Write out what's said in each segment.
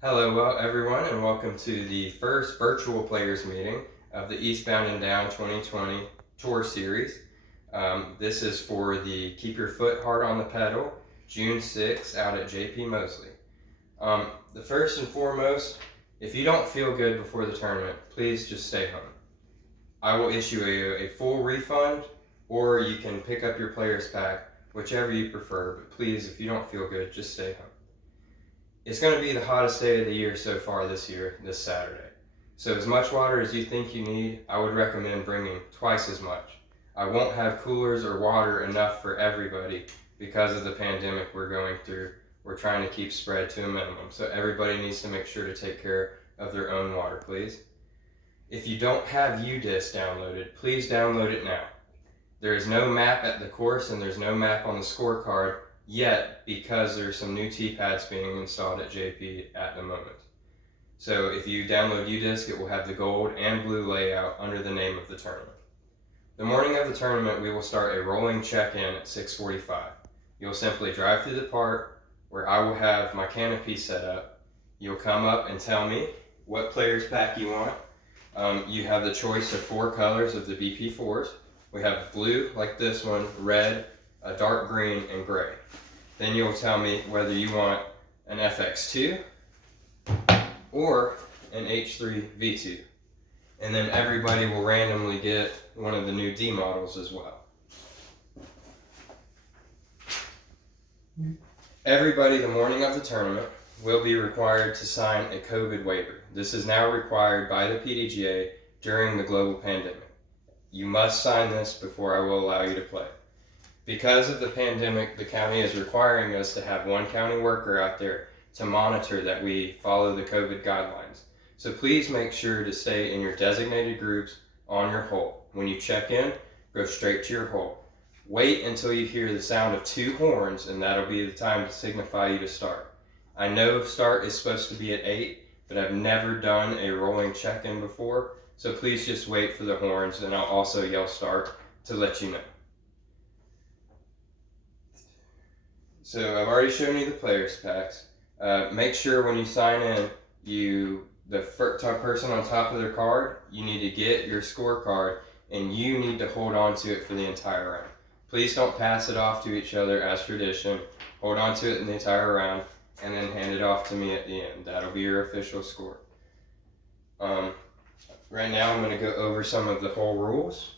Hello, everyone, and welcome to the first virtual players meeting of the Eastbound and Down 2020 Tour Series. This is for the Keep Your Foot Hard on the Pedal, June 6th, out at JP Mosley. The first and foremost, if you don't feel good before the tournament, please just stay home. I will issue a full refund, or you can pick up your players pack, whichever you prefer, but please, if you don't feel good, just stay home. It's going to be the hottest day of the year so far this year, this Saturday. So as much water as you think you need, I would recommend bringing twice as much. I won't have coolers or water enough for everybody because of the pandemic we're going through. We're trying to keep spread to a minimum. So everybody needs to make sure to take care of their own water, please. If you don't have UDisc downloaded, please download it now. There is no map at the course and there's no map on the scorecard yet because there's some new T-pads being installed at JP at the moment. So if you download UDisc, it will have the gold and blue layout under the name of the tournament. The morning of the tournament, we will start a rolling check-in at 6:45. You'll simply drive through the park where I will have my canopy set up. You'll come up and tell me what players pack you want. You have the choice of 4 colors of the BP4s. We have blue, like this one, red, a dark green, and gray. Then you'll tell me whether you want an FX2 or an H3 V2. And then everybody will randomly get one of the new D models as well. Everybody the morning of the tournament will be required to sign a COVID waiver. This is now required by the PDGA during the global pandemic. You must sign this before I will allow you to play. Because of the pandemic, the county is requiring us to have one county worker out there to monitor that we follow the COVID guidelines. So please make sure to stay in your designated groups on your hole. When you check in, go straight to your hole. Wait until you hear the sound of 2 horns, and that'll be the time to signify you to start. I know start is supposed to be at 8, but I've never done a rolling check-in before, so please just wait for the horns, and I'll also yell start to let you know. So I've already shown you the players packs. Make sure when you sign in, the person on top of their card, you need to get your scorecard and you need to hold on to it for the entire round. Please don't pass it off to each other as tradition. Hold on to it in the entire round and then hand it off to me at the end. That'll be your official score. Right now I'm going to go over some of the whole rules.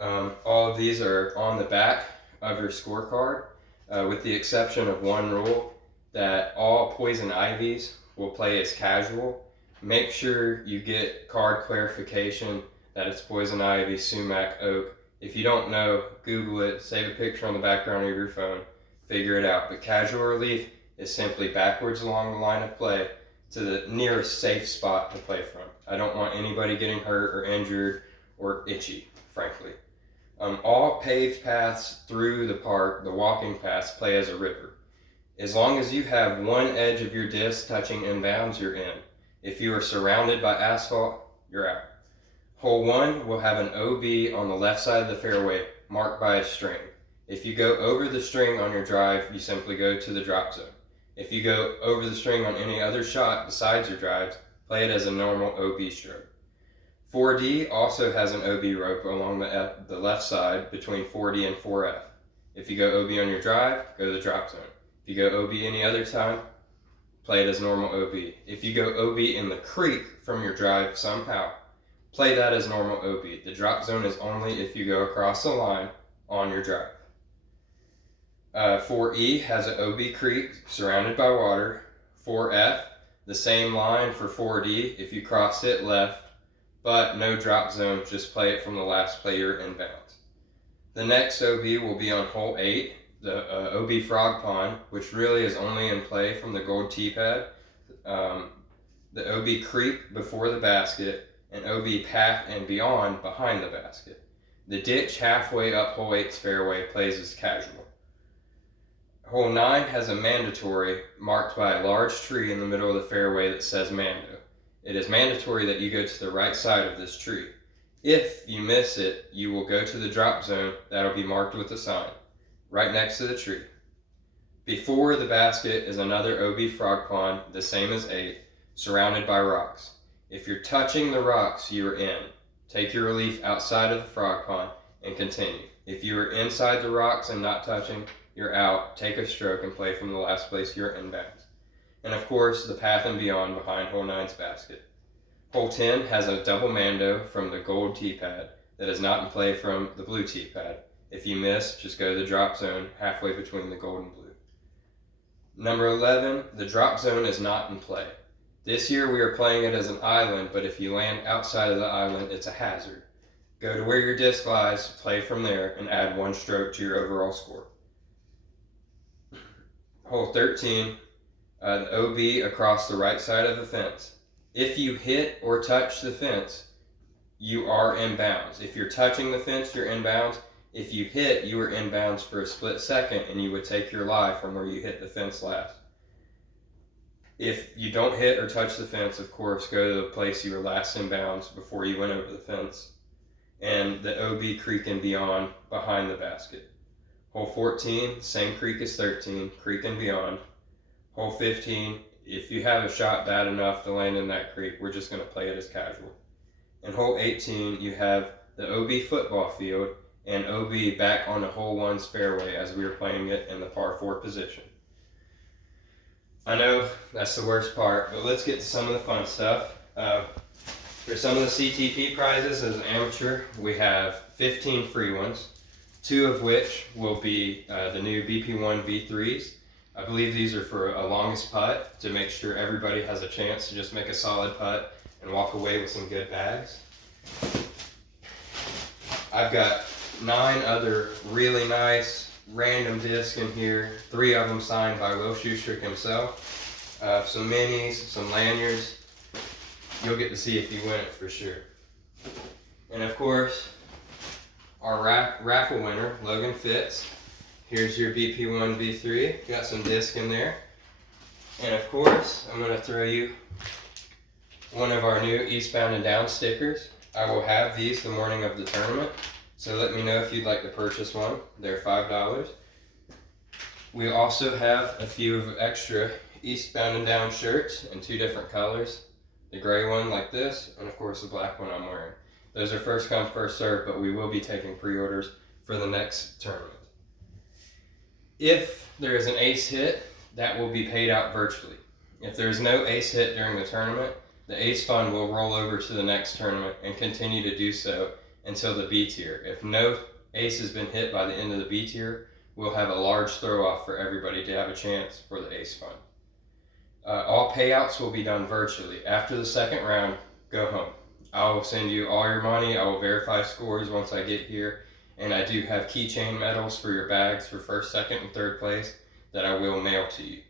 All of these are on the back of your scorecard. With the exception of one rule, that all poison ivies will play as casual. Make sure you get card clarification that it's poison ivy, sumac, oak. If you don't know, Google it, save a picture on the background of your phone, figure it out. But casual relief is simply backwards along the line of play to the nearest safe spot to play from. I don't want anybody getting hurt or injured or itchy, frankly. All paved paths through the park, the walking paths, play as a river. As long as you have one edge of your disc touching inbounds, you're in. If you are surrounded by asphalt, you're out. Hole 1 will have an OB on the left side of the fairway marked by a string. If you go over the string on your drive, you simply go to the drop zone. If you go over the string on any other shot besides your drives, play it as a normal OB stroke. 4D also has an OB rope along the left side between 4D and 4F. If you go OB on your drive, go to the drop zone. If you go OB any other time, play it as normal OB. If you go OB in the creek from your drive somehow, play that as normal OB. The drop zone is only if you go across the line on your drive. 4E has an OB creek surrounded by water. 4F, the same line for 4D. If you cross it left, but no drop zone, just play it from the last player inbounds. The next OB will be on hole 8, the OB Frog Pond, which really is only in play from the gold tee pad, the OB Creek before the basket, and OB Path and Beyond behind the basket. The ditch halfway up hole 8's fairway plays as casual. Hole 9 has a mandatory marked by a large tree in the middle of the fairway that says Mando. It is mandatory that you go to the right side of this tree. If you miss it, you will go to the drop zone that'll be marked with a sign right next to the tree. Before the basket is another OB frog pond, the same as 8, surrounded by rocks. If you're touching the rocks, you're in. Take your relief outside of the frog pond and continue. If you are inside the rocks and not touching, you're out. Take a stroke and play from the last place you're inbounds. And of course, the path and beyond behind hole 9's basket. Hole 10 has a double mando from the gold tee pad that is not in play from the blue tee pad. If you miss, just go to the drop zone halfway between the gold and blue. Number 11, the drop zone is not in play. This year we are playing it as an island, but if you land outside of the island, it's a hazard. Go to where your disc lies, play from there, and add 1 stroke to your overall score. Hole 13, the OB across the right side of the fence. If you hit or touch the fence, you are in bounds. If you're touching the fence, you're in bounds. If you hit, you are in bounds for a split second, and you would take your lie from where you hit the fence last. If you don't hit or touch the fence, of course, go to the place you were last in bounds before you went over the fence. And the OB creek and beyond behind the basket. Hole 14, same creek as 13, creek and beyond. Hole 15, if you have a shot bad enough to land in that creek, we're just going to play it as casual. In hole 18, you have the OB football field and OB back on the hole 1's fairway as we were playing it in the par 4 position. I know that's the worst part, but let's get to some of the fun stuff. For some of the CTP prizes as an amateur, we have 15 free ones, 2 of which will be the new BP1 V3s. I believe these are for a longest putt to make sure everybody has a chance to just make a solid putt and walk away with some good bags. I've got 9 other really nice random discs in here, 3 of them signed by Will Schustrick himself, some minis, some lanyards. You'll get to see if you win it for sure. And of course, our raffle winner, Logan Fitz. Here's your BP1 V3, got some disc in there. And of course, I'm gonna throw you one of our new Eastbound and Down stickers. I will have these the morning of the tournament, so let me know if you'd like to purchase one. They're $5. We also have a few of extra Eastbound and Down shirts in 2 different colors. The gray one like this, and of course the black one I'm wearing. Those are first come, first serve, but we will be taking pre-orders for the next tournament. If there is an ace hit, that will be paid out virtually. If there is no ace hit during the tournament, the ace fund will roll over to the next tournament and continue to do so until the B tier. If no ace has been hit by the end of the B tier, we'll have a large throw off for everybody to have a chance for the ace fund. All payouts will be done virtually. After the second round, go home. I will send you all your money. I will verify scores once I get here. And I do have keychain medals for your bags for first, second, and third place that I will mail to you.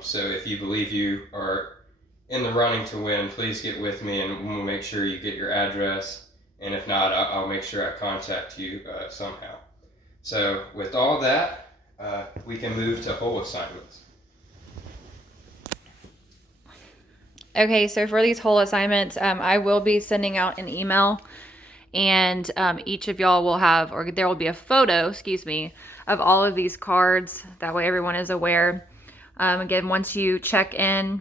So if you believe you are in the running to win, please get with me and we'll make sure you get your address. And if not, I'll make sure I contact you somehow. So with all that, we can move to hole assignments. Okay, so for these hole assignments, I will be sending out an email, and each of y'all will have, or there will be a photo, of all of these cards. That way everyone is aware. Again, once you check in,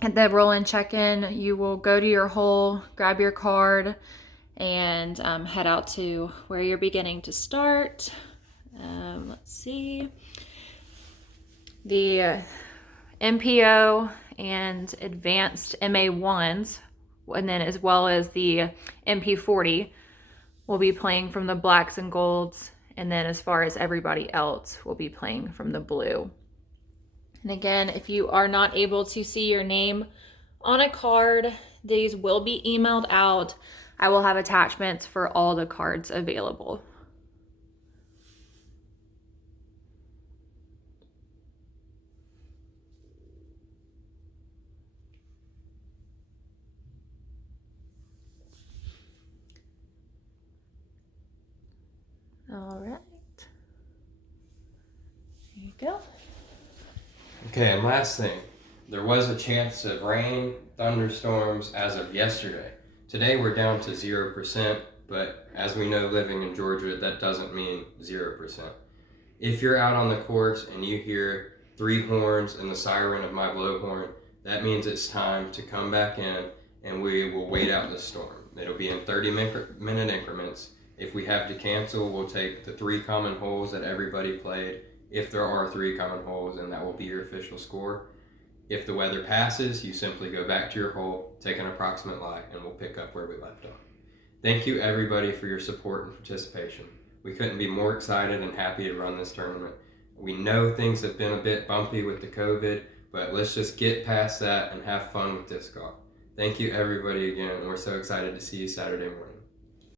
at the roll-in check-in, you will go to your hole, grab your card, and head out to where you're beginning to start. Let's see. The MPO and advanced MA1s, and then as well as the MP40 will be playing from the blacks and golds, and then as far as everybody else will be playing from the blue. And again, if you are not able to see your name on a card, these will be emailed out. I will have attachments for all the cards available. All right. There you go. Okay, and last thing, there was a chance of rain, thunderstorms as of yesterday. Today we're down to 0%, but as we know living in Georgia, that doesn't mean 0%. If you're out on the course and you hear 3 horns and the siren of my blowhorn, that means it's time to come back in and we will wait out the storm. It'll be in 30-minute increments. If we have to cancel, we'll take the 3 common holes that everybody played, if there are 3 common holes, and that will be your official score. If the weather passes, you simply go back to your hole, take an approximate lie, and we'll pick up where we left off. Thank you everybody for your support and participation. We couldn't be more excited and happy to run this tournament. We know things have been a bit bumpy with the COVID, but let's just get past that and have fun with disc golf. Thank you everybody again, and we're so excited to see you Saturday morning.